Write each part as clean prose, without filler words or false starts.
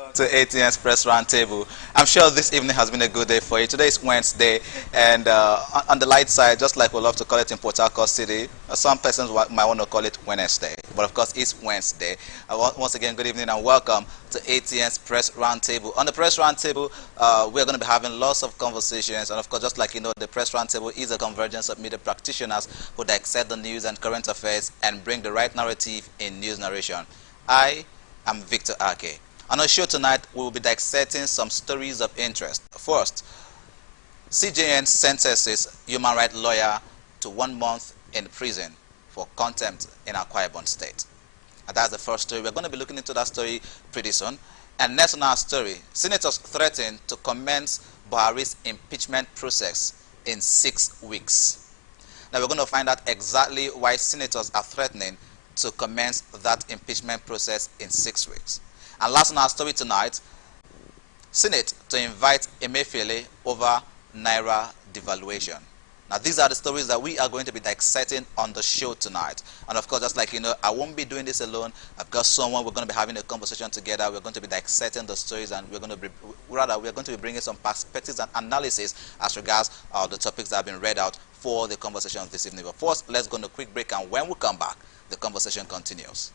welcome to ATN's Press Roundtable. I'm sure this evening has been a good day for you. Today is Wednesday, and on the light side, just like we love to call it in Port Harcourt City, some persons might want to call it Wednesday, but of course it's Wednesday. Once again, good evening and welcome to ATN's Press Roundtable. On the Press Roundtable, we're going to be having lots of conversations, and of course, just like you know, the Press Roundtable is a convergence of media practitioners who dissect the news and current affairs and bring the right narrative in news narration. I'm Victor Ake. On our show tonight, we will be dissecting some stories of interest. First, CJN sentences human rights lawyer to 1 month in prison for contempt in Akwa Ibom State. And that's the first story. We're going to be looking into that story pretty soon. And next on our story, senators threaten to commence Buhari's impeachment process in 6 weeks. Now we're going to find out exactly why senators are threatening to commence that impeachment process in 6 weeks. And last on our story tonight, Senate to invite Emefiele over Naira devaluation. Now these are the stories that we are going to be dissecting on the show tonight. And of course, just like you know, I won't be doing this alone. I've got someone, we're going to be having a conversation together. We're going to be dissecting the stories, and we're going to be bringing some perspectives and analysis as regards the topics that have been read out for the conversation this evening. But first, let's go on a quick break, and when we come back, the conversation continues.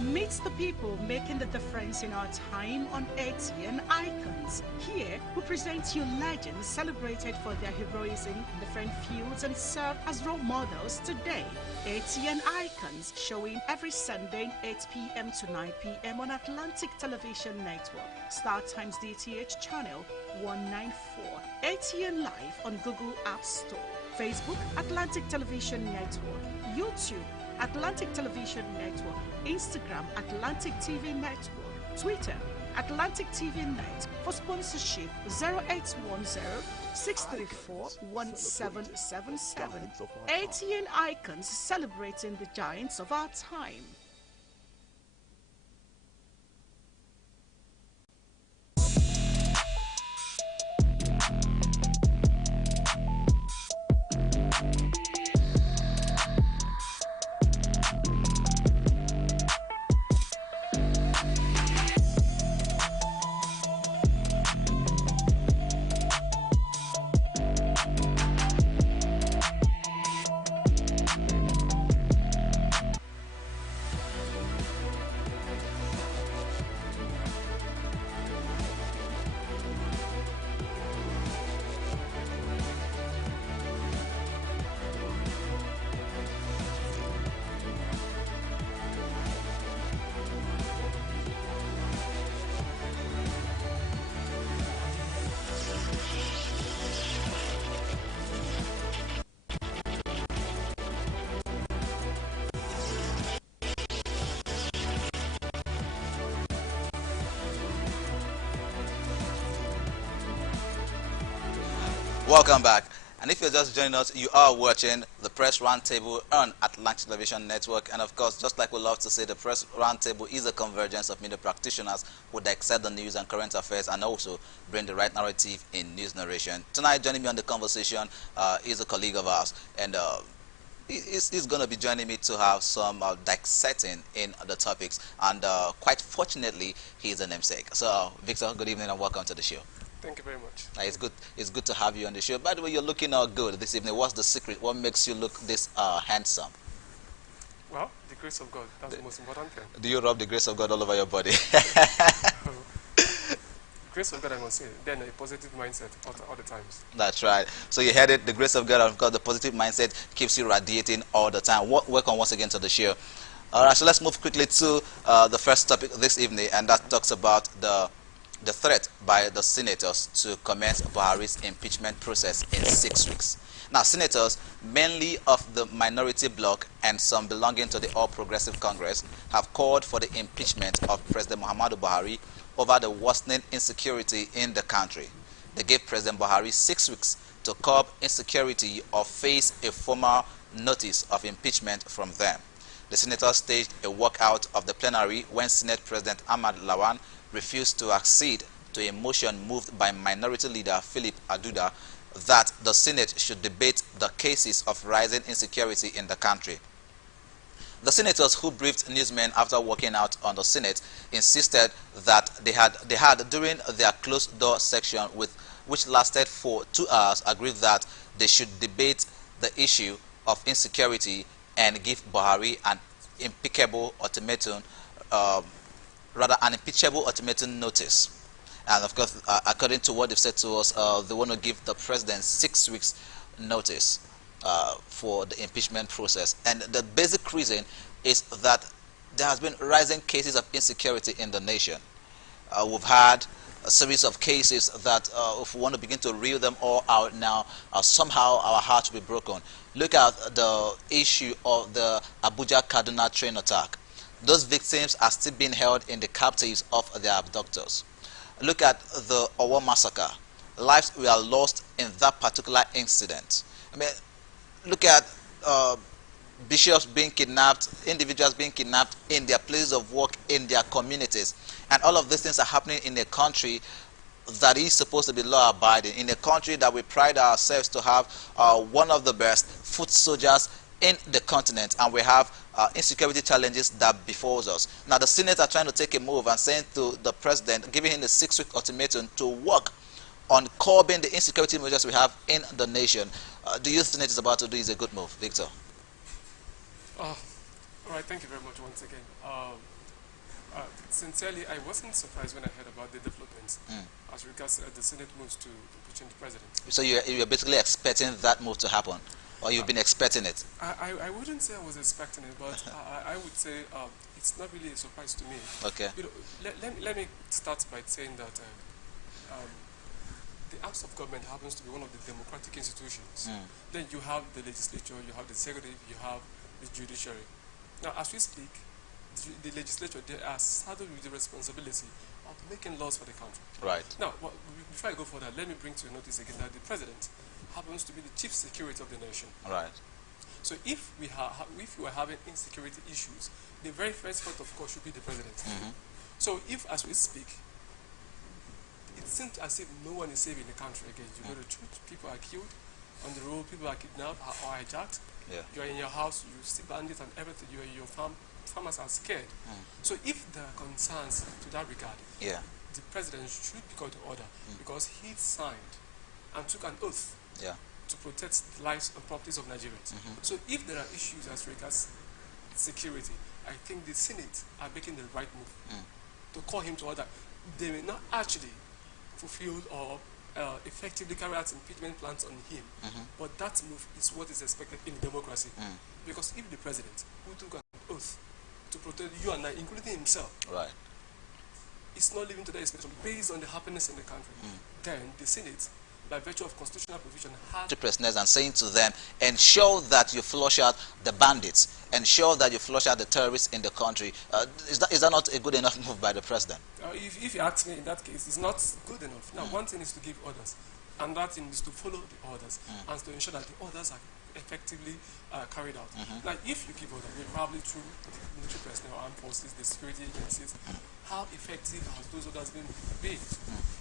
Meet the people making the difference in our time on ATN Icons. Here, we present you legends celebrated for their heroism in different fields and serve as role models today. ATN Icons, showing every Sunday 8 p.m. to 9 p.m. on Atlantic Television Network, StarTimes DTH channel 194, ATN Live on Google App Store, Facebook Atlantic Television Network, YouTube Atlantic Television Network, Instagram Atlantic TV Network, Twitter Atlantic TV Net. For sponsorship 0810-634-1777. ATN Icons, celebrating the giants of our time. Welcome back. And if you're just joining us, you are watching the Press Roundtable on Atlantic Television Network. And of course, just like we love to say, the Press Roundtable is a convergence of media practitioners who dissect the news and current affairs and also bring the right narrative in news narration. Tonight, joining me on the conversation is a colleague of ours, and he's going to be joining me to have some dissecting in the topics. And quite fortunately, he's a namesake. So, Victor, good evening and welcome to the show. Thank you very much. It's good to have you on the show. By the way, you're looking good this evening. What's the secret? What makes you look this handsome? Well, the grace of God. That's the most important thing. Do you rub the grace of God all over your body? Grace of God, I must say. Then a positive mindset all the times. That's right. So you heard it. The grace of God, and of course, the positive mindset keeps you radiating all the time. Welcome once again to the show. All right, so let's move quickly to the first topic this evening, and that talks about the threat by the senators to commence Buhari's impeachment process in 6 weeks. Now, senators, mainly of the minority bloc and some belonging to the All Progressive Congress, have called for the impeachment of President Muhammadu Buhari over the worsening insecurity in the country. They gave President Buhari 6 weeks to curb insecurity or face a formal notice of impeachment from them. The senators staged a walkout of the plenary when Senate President Ahmad Lawan refused to accede to a motion moved by Minority Leader Philip Aduda that the Senate should debate the cases of rising insecurity in the country. The senators who briefed newsmen after walking out on the Senate insisted that they had during their closed door section which lasted for 2 hours, agreed that they should debate the issue of insecurity and give Buhari an impeccable ultimatum, rather an impeachable ultimatum notice. And of course, according to what they've said to us, they want to give the president 6 weeks notice for the impeachment process. And the basic reason is that there has been rising cases of insecurity in the nation. We've had a series of cases that if we want to begin to reel them all out now, somehow our hearts will be broken. Look at the issue of the Abuja Kaduna train attack. Those victims are still being held in the captives of their abductors. Look at the Owo massacre. Lives were lost in that particular incident. I mean, look at bishops being kidnapped, individuals being kidnapped in their places of work, in their communities. And all of these things are happening in a country that is supposed to be law-abiding, in a country that we pride ourselves to have one of the best foot soldiers in the continent, and we have insecurity challenges that befalls us. Now the Senate are trying to take a move and saying to the president, giving him a 6-week ultimatum to work on curbing the insecurity measures we have in the nation. Do you think it's about to do is a good move, Victor? All right, thank you very much once again. Sincerely, I wasn't surprised when I heard about the developments as regards the Senate moves to impeaching the president. So you're basically expecting that move to happen, or you've been expecting it? I wouldn't say I was expecting it, but I would say it's not really a surprise to me. Okay. You know, let me start by saying that the House of Government happens to be one of the democratic institutions. Then you have the legislature, you have the executive, you have the judiciary. Now, as we speak, the legislature, they are saddled with the responsibility of making laws for the country. Right. Now, before I go further, let me bring to your notice again that the president happens to be the chief security of the nation. Right. So if we are having insecurity issues, the very first point, of course, should be the president. So if, as we speak, it seems as if no one is safe in the country again. You go to church, people are killed on the road, people are kidnapped or hijacked. Yeah. You're in your house, you see bandits and everything. You're in your farm. Farmers are scared. So if there are concerns to that regard, the president should be called to order because he signed and took an oath to protect the lives and properties of Nigerians. So if there are issues as regards security, I think the Senate are making the right move to call him to order. They may not actually fulfill or effectively carry out impeachment plans on him, but that move is what is expected in democracy. Because if the president, who took an oath to protect you and I, including himself, is not living to that expectation based on the happiness in the country, then the Senate, by virtue of constitutional provision, has to prisoners and saying to them, ensure that you flush out the bandits, ensure that you flush out the terrorists in the country. Is that not a good enough move by the president? If you ask me, in that case, it's not good enough. Now, one thing is to give orders, and that thing is to follow the orders, and to ensure that the orders are effectively carried out. Now, if you give orders, probably through the military personnel, armed forces, the security agencies, how effective has those orders been?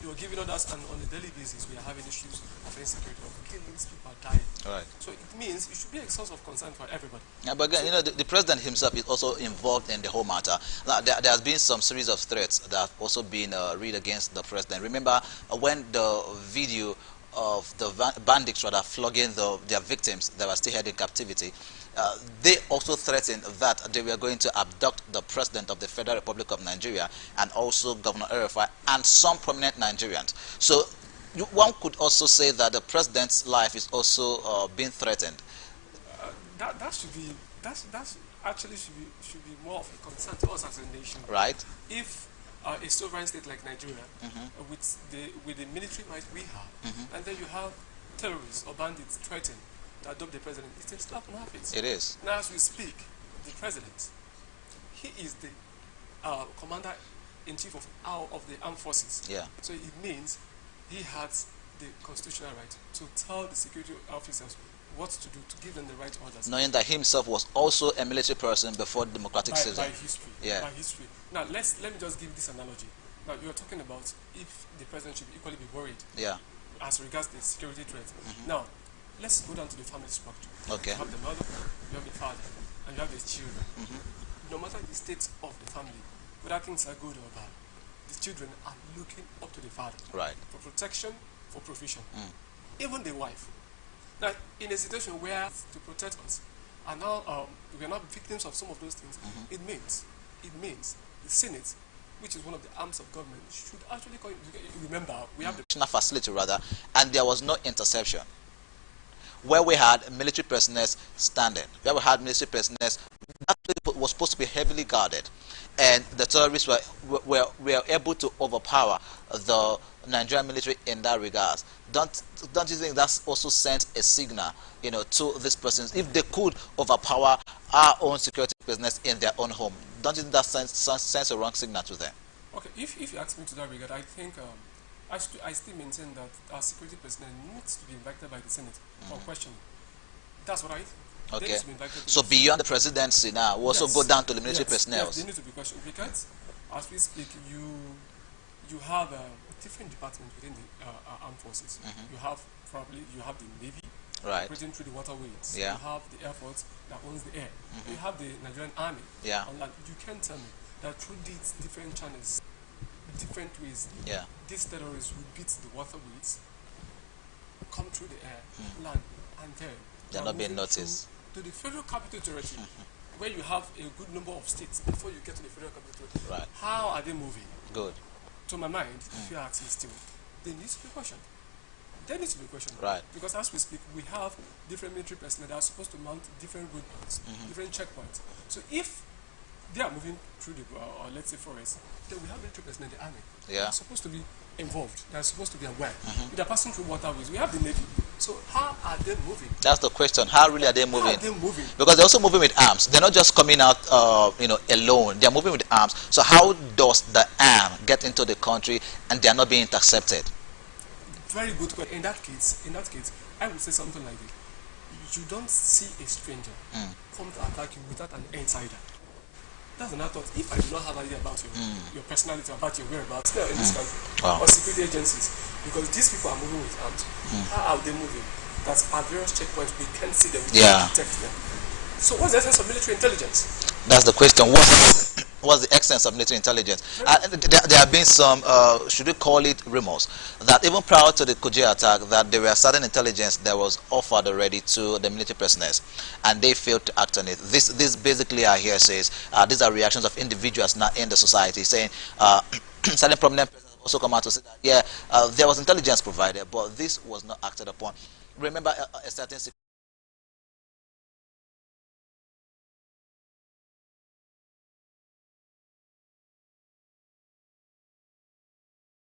You are giving orders, and on a daily basis, we are having issues of insecurity, of killings, people are dying. Right. So it means it should be a source of concern for everybody. Yeah, but again, the president himself is also involved in the whole matter. Now, there has been some series of threats that have also been read against the president. Remember when the video of the bandits rather flogging their victims that were still held in captivity, they also threatened that they were going to abduct the president of the Federal Republic of Nigeria and also Governor Erifai and some prominent Nigerians. So one could also say that the president's life is also being threatened. That actually should be more of a concern to us as a nation. Right. If a sovereign state like Nigeria, with the military might we have, and then you have terrorists or bandits threatening to adopt the president, it's a slap on our face. It is. Now, as we speak, the president, he is the commander-in-chief of the armed forces. Yeah. So it means he has the constitutional right to tell the security officers what to do, to give them the right orders. Knowing that himself was also a military person before democratic system. By history. Yeah. By history. Now, let me just give this analogy. Now, you're talking about if the president should equally be worried as regards the security threat. Now, let's go down to the family structure. Okay. You have the mother, you have the father, and and you have the children, no matter the state of the family, whether things are good or bad, the children are looking up to the father for protection, for provision. Even the wife. Now, in a situation where to protect us, and now we are not victims of some of those things, it means the Senate, which is one of the arms of government, should actually remember we have the facility rather, and there was no interception. Where we had military personnel standing, where we had military personnel, that place was supposed to be heavily guarded, and the terrorists were able to overpower the Nigerian military in that regard. Don't you think that's also sent a signal, to these persons? If they could overpower our own security personnel in their own home, don't you think that sends a wrong signal to them? Okay, if you ask me to that regard, I think I still maintain that our security personnel needs to be invited by the Senate for questioning. That's what I think. Okay. So beyond the presidency now, we also go down to the military personnel. Yes, they need to be questioned because, as we speak, you have different departments within the armed forces. You have the Navy, operating through the waterways. Yeah. You have the Air Force that owns the air. You have the Nigerian Army. Yeah. And you can tell me that through these different channels, different ways, these terrorists will beat the waterways, come through the air, land, and then they're not being noticed. To the Federal Capital Territory, where you have a good number of states before you get to the Federal Capital Territory. How are they moving? Good. To my mind, if you ask me still, they need to be questioned. They need to be questioned. Because as we speak, we have different military personnel that are supposed to mount different roadblocks, different checkpoints. So if they are moving through the, or let's say forest, then we have military personnel in the army. They are supposed to be involved. They are supposed to be aware. If they are passing through waterways, we have the Navy. So how are they moving? That's the question. How really are they moving? How are they moving? Because they're also moving with arms. They're not just coming out, alone. They're moving with arms. So how does the arm get into the country and they are not being intercepted? Very good question. In that case, I would say something like this: you don't see a stranger come to attack you without an insider. That's another thought. If I do not have an idea about your personality, about your whereabouts in this country, or security agencies, because these people are moving with arms, how are they moving? That's at various checkpoints, we can't see them, we can't detect them. So what's the essence of military intelligence? That's the question. What's the essence of military intelligence? There have been some, should we call it rumors, that even prior to the Kuje attack, that there were certain intelligence that was offered already to the military personnel, and they failed to act on it. This basically are hearsays. These are reactions of individuals not in the society, saying certain prominent persons also come out to say that, there was intelligence provided, but this was not acted upon. Remember a certain